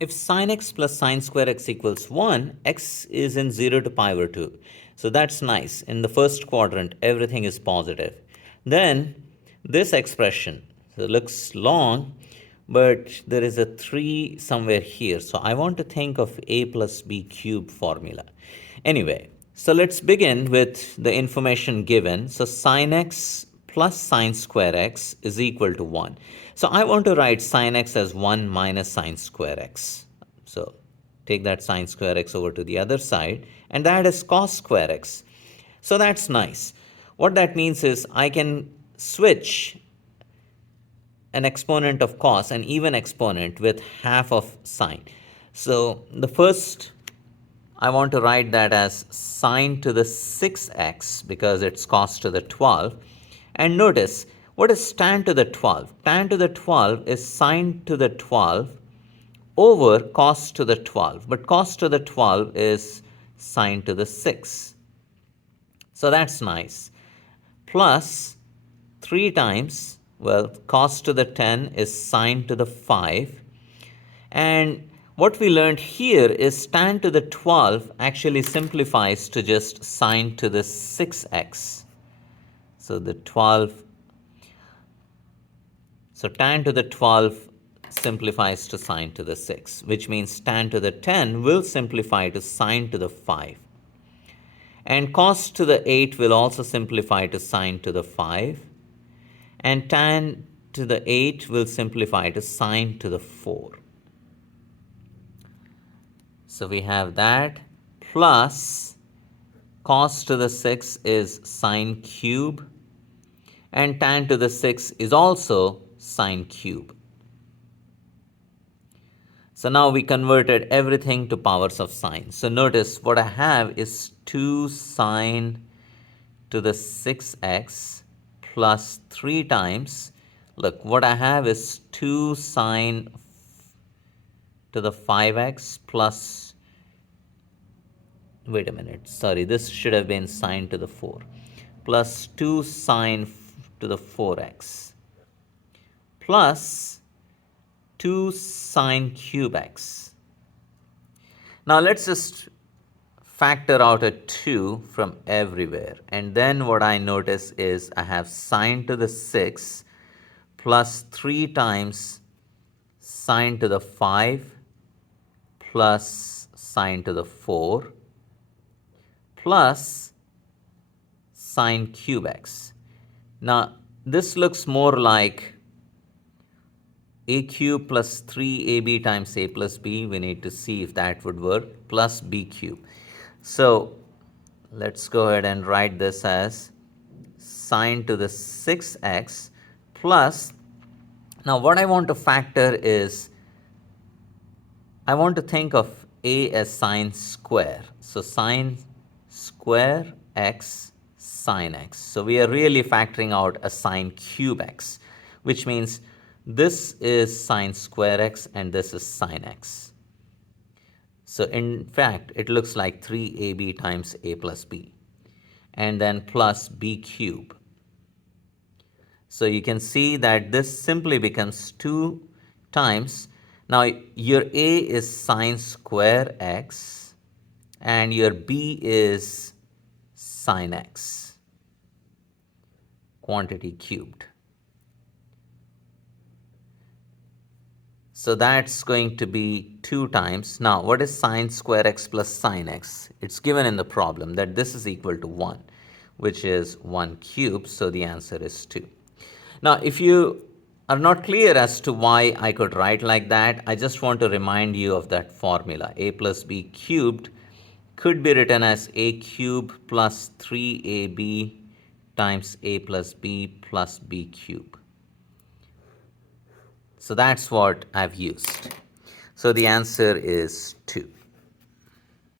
if sine x plus sine square x equals 1, x is in 0 to pi over 2. So that's nice. In the first quadrant, everything is positive. Then this expression, so it looks long, but there is a 3 somewhere here. So I want to think of a plus b cubed formula. Anyway, so let's begin with the information given. So sine x plus sine square x is equal to 1. So I want to write sine x as 1 minus sine square x. So take that sine square x over to the other side, and that is cos square x. So that's nice. What that means is I can switch an exponent of cos, an even exponent, with half of sine. So the first, I want to write that as sine to the 6x because it's cos to the 12. And notice, what is tan to the 12? Tan to the 12 is sine to the 12 over cos to the 12. But cos to the 12 is sine to the 6. So that's nice. Plus 3 times, well, cos to the 10 is sine to the 5. And what we learned here is tan to the 12 actually simplifies to just sine to the 6x. So the 12, so tan to the 12 simplifies to sine to the 6, which means tan to the 10 will simplify to sine to the 5. And cos to the 8 will also simplify to sine to the 5. And tan to the 8 will simplify to sine to the 4. So we have that plus cos to the 6 is sine cube, and tan to the 6 is also sine cube. So now we converted everything to powers of sine. So notice what I have is 2 sine to the 6x plus 3 times. Look, what I have is 2 sine to the 5x plus, wait a minute, sorry, this should have been sine to the 4, plus 2 sine to the 4x plus 2 sine cube x. Now let's just factor out a 2 from everywhere. And then what I notice is I have sine to the 6 plus 3 times sine to the 5 plus sine to the 4 plus sine cube x. Now this looks more like a cube plus 3ab times a plus b. We need to see if that would work, plus b cube. So let's go ahead and write this as sine to the 6x plus, now what I want to factor is, I want to think of a as sine square. So sine square x sine x. So we are really factoring out a sine cube x, which means this is sine square x and this is sine x. So in fact, it looks like 3ab times a plus b, and then plus b cube. So you can see that this simply becomes 2 times. Now your a is sine square x and your b is sine x, quantity cubed. So that's going to be 2 times. Now, what is sine square x plus sine x? It's given in the problem that this is equal to 1, which is 1 cubed, so the answer is 2. Now, if you are not clear as to why I could write like that, I just want to remind you of that formula. A plus b cubed could be written as a cube plus 3ab times a plus b plus b cube. So that's what I've used. So the answer is 2.